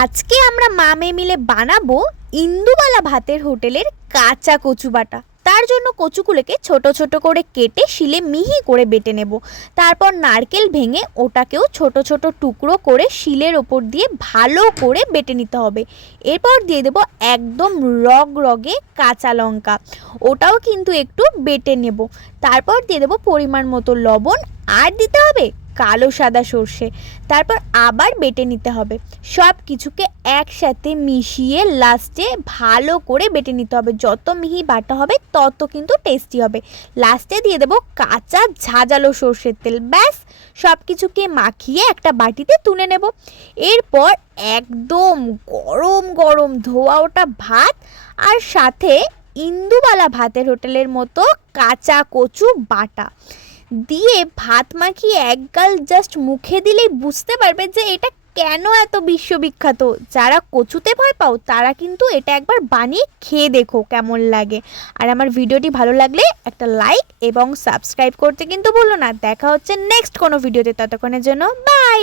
আজকে আমরা মা মেয়ে মিলে বানাবো ইন্দুবালা ভাতের হোটেলের কাঁচা কচু বাটা। তার জন্য কচুগুলোকে ছোট ছোট করে কেটে শিলে মিহি করে বেটে নেব। তারপর নারকেল ভেঙে ওটাকেও ছোট ছোট টুকরো করে শিলের ওপর দিয়ে ভালো করে বেটে নিতে হবে। এরপর দিয়ে দেব একদম রগে কাঁচা লঙ্কা, ওটাও কিন্তু একটু বেটে নেব। তারপর দিয়ে দেব পরিমাণ মতো লবণ, আর দিতে হবে কালো সাদা সর্ষে। তারপর আবার বেটে নিতে হবে। সব কিছুকে একসাথে মিশিয়ে লাস্টে ভালো করে বেটে নিতে হবে। যত মিহি বাটা হবে তত কিন্তু টেস্টি হবে। লাস্টে দিয়ে দেবো কাঁচা ঝাঁঝালো সর্ষের তেল। ব্যাস, সব কিছুকে মাখিয়ে একটা বাটিতে তুলে নেব। এরপর একদম গরম গরম ধোয়া ওটা ভাত আর সাথে ইন্দুবালা ভাতের হোটেলের মতো কাঁচা কচু বাটা দিয়ে ভাত মাখিয়ে একগাল জাস্ট মুখে দিলেই বুঝতে পারবে যে এটা কেন এত বিশ্ববিখ্যাত। যারা কচুতে ভয় পাও তারা কিন্তু এটা একবার বানিয়ে খেয়ে দেখো কেমন লাগে। আর আমার ভিডিওটি ভালো লাগলে একটা লাইক এবং সাবস্ক্রাইব করতে কিন্তু ভুলো না। দেখা হচ্ছে নেক্সট কোনো ভিডিওতে, ততক্ষণের জন্য বাই।